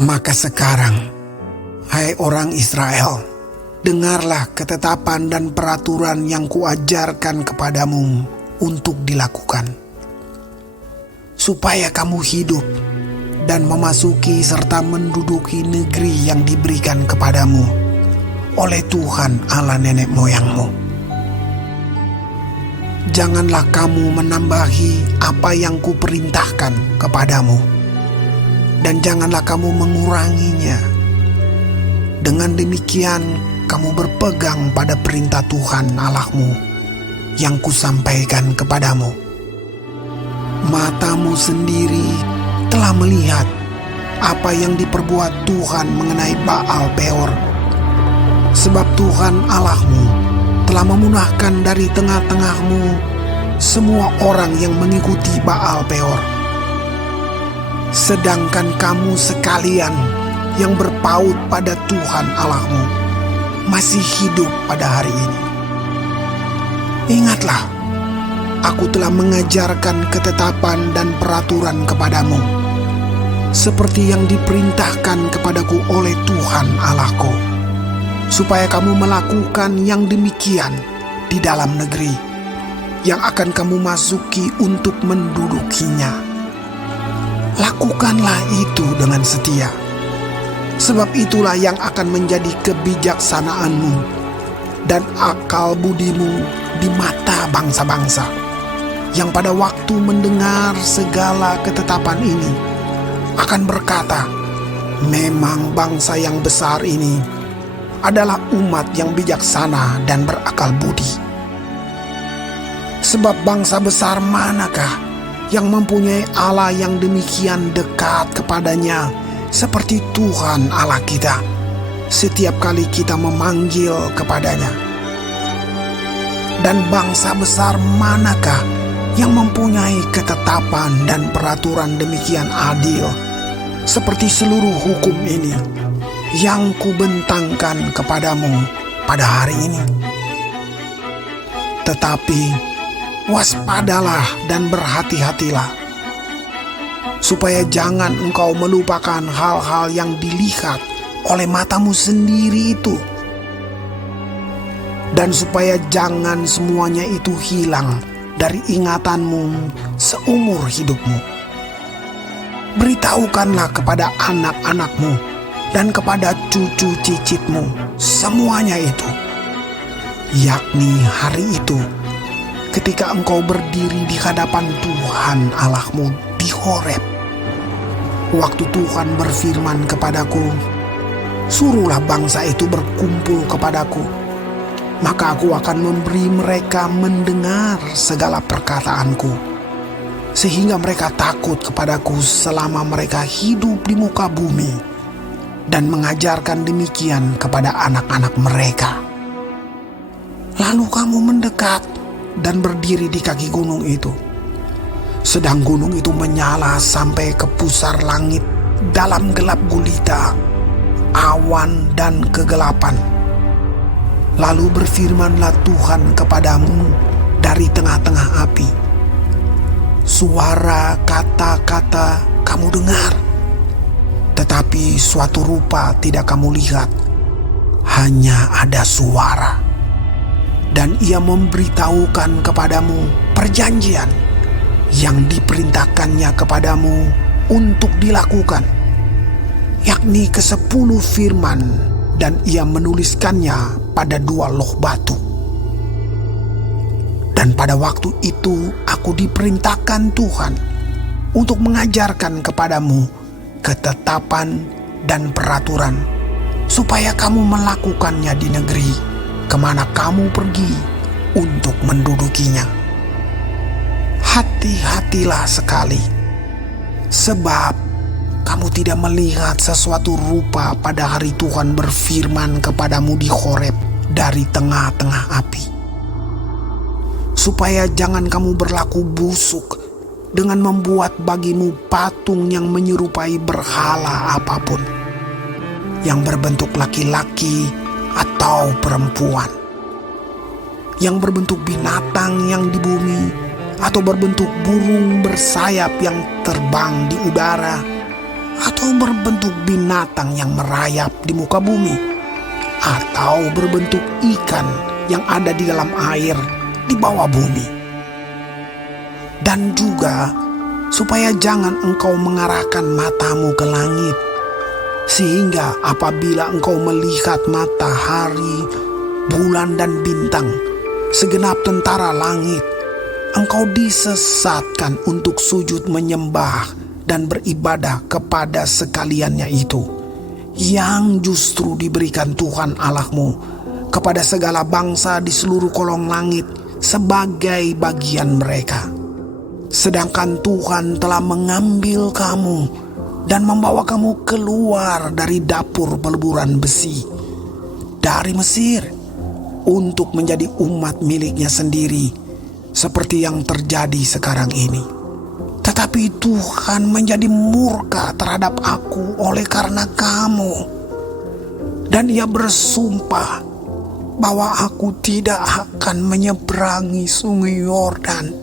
Maka sekarang, hai orang Israel, dengarlah ketetapan dan peraturan yang kuajarkan kepadamu untuk dilakukan, supaya kamu hidup dan memasuki serta menduduki negeri yang diberikan kepadamu oleh Tuhan Allah nenek moyangmu. Janganlah kamu menambahi apa yang kuperintahkan kepadamu, dan janganlah kamu menguranginya. Dengan demikian kamu berpegang pada perintah Tuhan Allahmu yang kusampaikan kepadamu. Matamu sendiri telah melihat apa yang diperbuat Tuhan mengenai Baal Peor. Sebab Tuhan Allahmu telah memunahkan dari tengah-tengahmu semua orang yang mengikuti Baal Peor. Sedangkan kamu sekalian yang berpaut pada Tuhan Allahmu masih hidup pada hari ini. Ingatlah, aku telah mengajarkan ketetapan dan peraturan kepadamu, seperti yang diperintahkan kepadaku oleh Tuhan Allahku, supaya kamu melakukan yang demikian di dalam negeri yang akan kamu masuki untuk mendudukinya. Lakukanlah itu dengan setia, sebab itulah yang akan menjadi kebijaksanaanmu dan akal budimu di mata bangsa-bangsa, yang pada waktu mendengar segala ketetapan ini akan berkata, memang bangsa yang besar ini adalah umat yang bijaksana dan berakal budi. Sebab bangsa besar manakah yang mempunyai Allah yang demikian dekat kepadanya seperti Tuhan Allah kita setiap kali kita memanggil kepadanya? Dan bangsa besar manakah yang mempunyai ketetapan dan peraturan demikian adil seperti seluruh hukum ini yang kubentangkan kepadamu pada hari ini? Tetapi waspadalah dan berhati-hatilah, supaya jangan engkau melupakan hal-hal yang dilihat oleh matamu sendiri itu, dan supaya jangan semuanya itu hilang dari ingatanmu seumur hidupmu. Beritahukanlah kepada anak-anakmu dan kepada cucu cicitmu semuanya itu, yakni hari itu ketika engkau berdiri di hadapan Tuhan Allahmu di Horeb, waktu Tuhan berfirman kepadaku, suruhlah bangsa itu berkumpul kepadaku, maka aku akan memberi mereka mendengar segala perkataanku, sehingga mereka takut kepadaku selama mereka hidup di muka bumi, dan mengajarkan demikian kepada anak-anak mereka. Lalu kamu mendekat dan berdiri di kaki gunung itu, sedang gunung itu menyala sampai ke pusar langit dalam gelap gulita, awan dan kegelapan. Lalu berfirmanlah Tuhan kepadamu dari tengah-tengah api. Suara kata-kata kamu dengar, tetapi suatu rupa tidak kamu lihat, hanya ada suara. Dan ia memberitahukan kepadamu perjanjian yang diperintahkannya kepadamu untuk dilakukan, yakni ke-10 firman, dan ia menuliskannya pada 2 loh batu. Dan pada waktu itu aku diperintahkan Tuhan untuk mengajarkan kepadamu ketetapan dan peraturan, supaya kamu melakukannya di negeri kemana kamu pergi untuk mendudukinya. Hati-hatilah sekali, sebab kamu tidak melihat sesuatu rupa pada hari Tuhan berfirman kepadamu di Horeb dari tengah-tengah api, supaya jangan kamu berlaku busuk dengan membuat bagimu patung yang menyerupai berhala apapun, yang berbentuk laki-laki atau perempuan, yang berbentuk binatang yang di bumi, atau berbentuk burung bersayap yang terbang di udara, atau berbentuk binatang yang merayap di muka bumi, atau berbentuk ikan yang ada di dalam air di bawah bumi. Dan juga supaya jangan engkau mengarahkan matamu ke langit, sehingga apabila engkau melihat matahari, bulan dan bintang, segenap tentara langit, engkau disesatkan untuk sujud menyembah dan beribadah kepada sekaliannya itu, yang justru diberikan Tuhan Allahmu kepada segala bangsa di seluruh kolong langit sebagai bagian mereka. Sedangkan Tuhan telah mengambil kamu dan membawa kamu keluar dari dapur peleburan besi dari Mesir untuk menjadi umat miliknya sendiri, seperti yang terjadi sekarang ini. Tetapi Tuhan menjadi murka terhadap aku oleh karena kamu, dan Ia bersumpah bahwa aku tidak akan menyeberangi sungai Yordan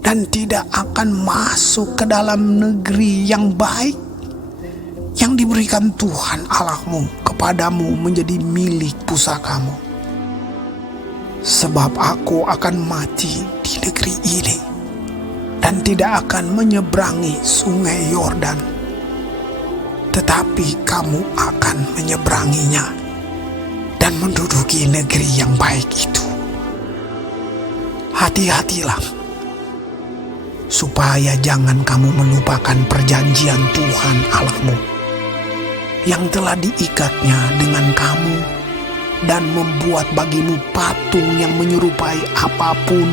dan tidak akan masuk ke dalam negeri yang baik yang diberikan Tuhan Allahmu kepadamu menjadi milik pusakamu. Sebab aku akan mati di negeri ini dan tidak akan menyeberangi sungai Yordan, tetapi kamu akan menyeberanginya dan menduduki negeri yang baik itu. Hati-hatilah, supaya jangan kamu melupakan perjanjian Tuhan Allahmu yang telah diikatnya dengan kamu, dan membuat bagimu patung yang menyerupai apapun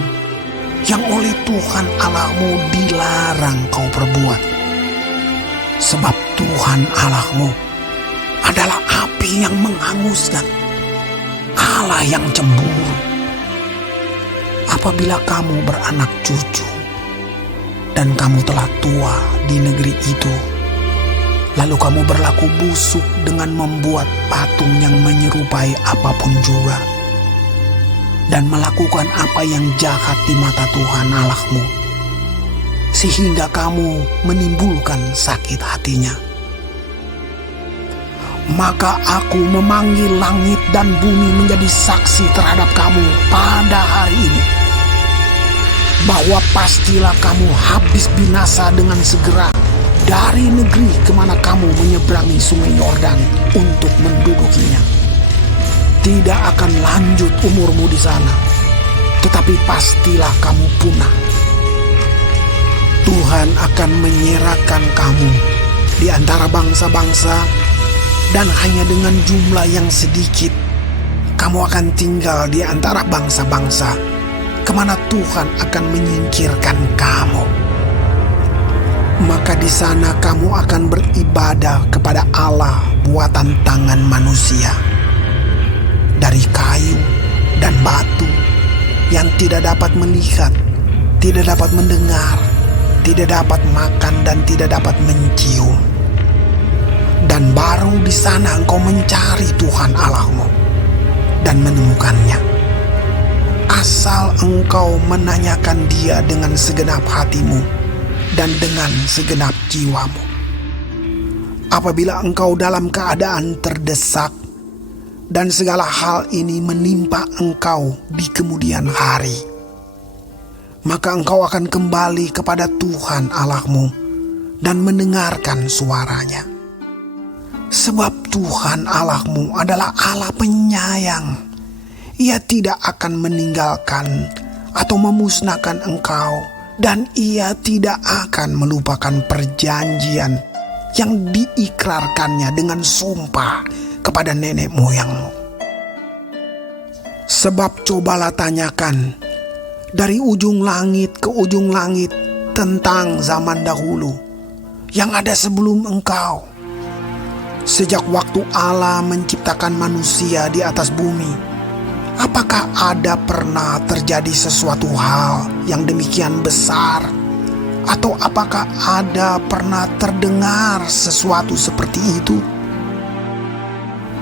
yang oleh Tuhan Allahmu dilarang kau perbuat. Sebab Tuhan Allahmu adalah api yang menghanguskan, Allah yang cemburu. Apabila kamu beranak cucu dan kamu telah tua di negeri itu, lalu kamu berlaku busuk dengan membuat patung yang menyerupai apapun juga, dan melakukan apa yang jahat di mata Tuhan Allahmu, sehingga kamu menimbulkan sakit hatinya, maka aku memanggil langit dan bumi menjadi saksi terhadap kamu pada hari ini, bahwa pastilah kamu habis binasa dengan segera dari negeri kemana kamu menyeberangi sungai Yordan untuk mendudukinya. Tidak akan lanjut umurmu di sana, tetapi pastilah kamu punah. Tuhan akan menyerahkan kamu di antara bangsa-bangsa, dan hanya dengan jumlah yang sedikit kamu akan tinggal di antara bangsa-bangsa kemana Tuhan akan menyingkirkan kamu. Maka di sana kamu akan beribadah kepada Allah buatan tangan manusia, dari kayu dan batu, yang tidak dapat melihat, tidak dapat mendengar, tidak dapat makan, dan tidak dapat mencium. Dan baru di sana engkau mencari Tuhan Allahmu dan menemukannya, asal engkau menanyakan Dia dengan segenap hatimu dan dengan segenap jiwamu. Apabila engkau dalam keadaan terdesak dan segala hal ini menimpa engkau di kemudian hari, maka engkau akan kembali kepada Tuhan Allahmu dan mendengarkan suaranya. Sebab Tuhan Allahmu adalah Allah penyayang. Ia tidak akan meninggalkan atau memusnahkan engkau, dan Ia tidak akan melupakan perjanjian yang diikrarkannya dengan sumpah kepada nenek moyangmu. Sebab cobalah tanyakan dari ujung langit ke ujung langit tentang zaman dahulu yang ada sebelum engkau. Sejak waktu Allah menciptakan manusia di atas bumi, apakah ada pernah terjadi sesuatu hal yang demikian besar? Atau apakah ada pernah terdengar sesuatu seperti itu?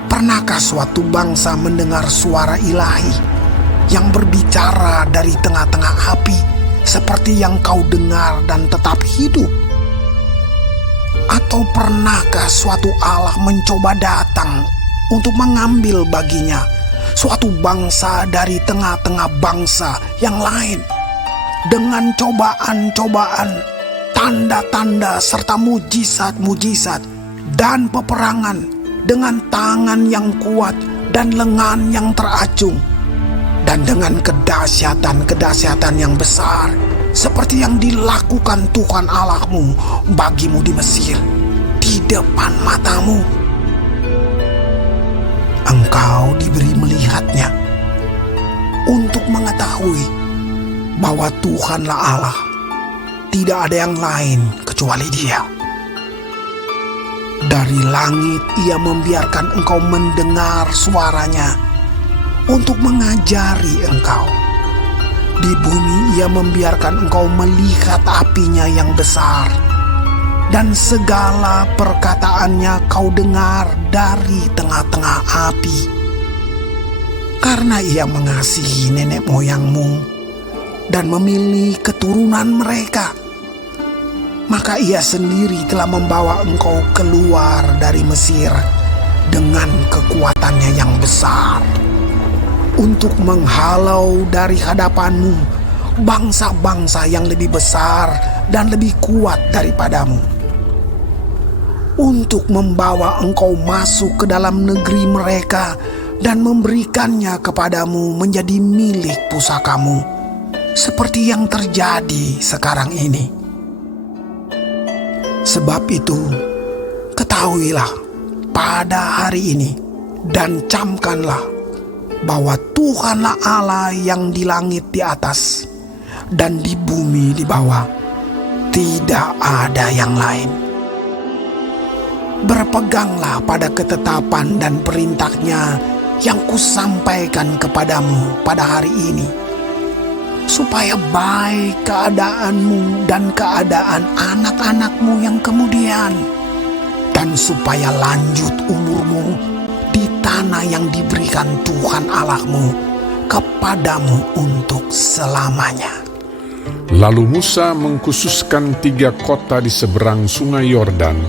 Pernahkah suatu bangsa mendengar suara ilahi yang berbicara dari tengah-tengah api seperti yang kau dengar dan tetap hidup? Atau pernahkah suatu Allah mencoba datang untuk mengambil baginya suatu bangsa dari tengah-tengah bangsa yang lain dengan cobaan-cobaan, tanda-tanda serta mujizat-mujizat dan peperangan dengan tangan yang kuat dan lengan yang teracung dan dengan kedahsyatan-kedahsyatan yang besar seperti yang dilakukan Tuhan Allahmu bagimu di Mesir di depan matamu. Engkau diberi melihatnya untuk mengetahui bahwa Tuhanlah Allah, tidak ada yang lain kecuali Dia. Dari langit Ia membiarkan engkau mendengar suaranya untuk mengajari engkau. Di bumi Ia membiarkan engkau melihat apinya yang besar, dan segala perkataannya kau dengar dari tengah-tengah api. Karena Ia mengasihi nenek moyangmu dan memilih keturunan mereka, maka Ia sendiri telah membawa engkau keluar dari Mesir dengan kekuatannya yang besar, untuk menghalau dari hadapanmu bangsa-bangsa yang lebih besar dan lebih kuat daripadamu, untuk membawa engkau masuk ke dalam negeri mereka dan memberikannya kepadamu menjadi milik pusakamu, seperti yang terjadi sekarang ini. Sebab itu, ketahuilah pada hari ini dan camkanlah bahwa Tuhanlah Allah yang di langit di atas dan di bumi di bawah, tidak ada yang lain. Berpeganglah pada ketetapan dan perintahnya yang kusampaikan kepadamu pada hari ini, supaya baik keadaanmu dan keadaan anak-anakmu yang kemudian, dan supaya lanjut umurmu di tanah yang diberikan Tuhan Allahmu kepadamu untuk selamanya. Lalu Musa mengkhususkan 3 kota di seberang sungai Yordan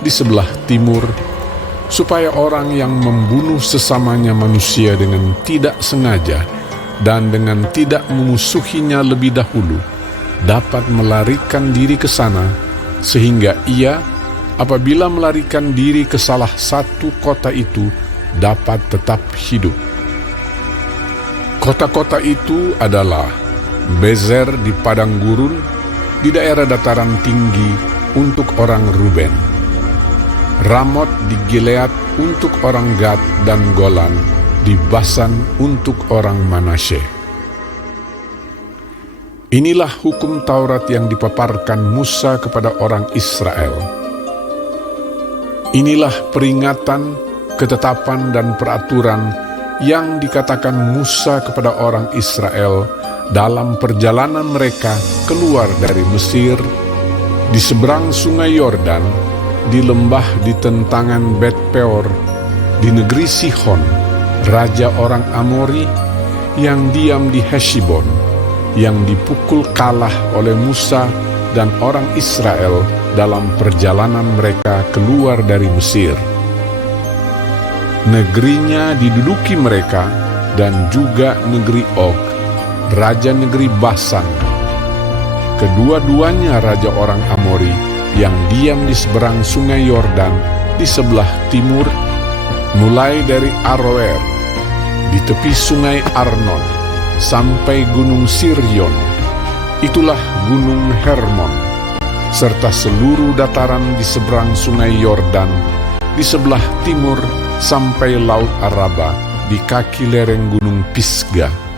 di sebelah timur, supaya orang yang membunuh sesamanya manusia dengan tidak sengaja dan dengan tidak memusuhinya lebih dahulu dapat melarikan diri ke sana, sehingga ia apabila melarikan diri ke salah satu kota itu dapat tetap hidup. Kota-kota itu adalah Bezer di padang gurun di daerah dataran tinggi untuk orang Ruben, Ramot di Gilead untuk orang Gad, dan Golan di Basan untuk orang Manasye. Inilah hukum Taurat yang dipaparkan Musa kepada orang Israel. Inilah peringatan, ketetapan, dan peraturan yang dikatakan Musa kepada orang Israel dalam perjalanan mereka keluar dari Mesir, di seberang sungai Yordan, di lembah di tentangan Bet Peor, di negeri Sihon, raja orang Amori, yang diam di Heshbon, yang dipukul kalah oleh Musa dan orang Israel dalam perjalanan mereka keluar dari Mesir. Negerinya diduduki mereka, dan juga negeri Og, raja negeri Basan. Kedua-duanya raja orang Amori yang diam di seberang sungai Yordan di sebelah timur, mulai dari Aroer di tepi sungai Arnon sampai gunung Sirion, itulah gunung Hermon, serta seluruh dataran di seberang sungai Yordan di sebelah timur sampai laut Araba di kaki lereng gunung Pisga.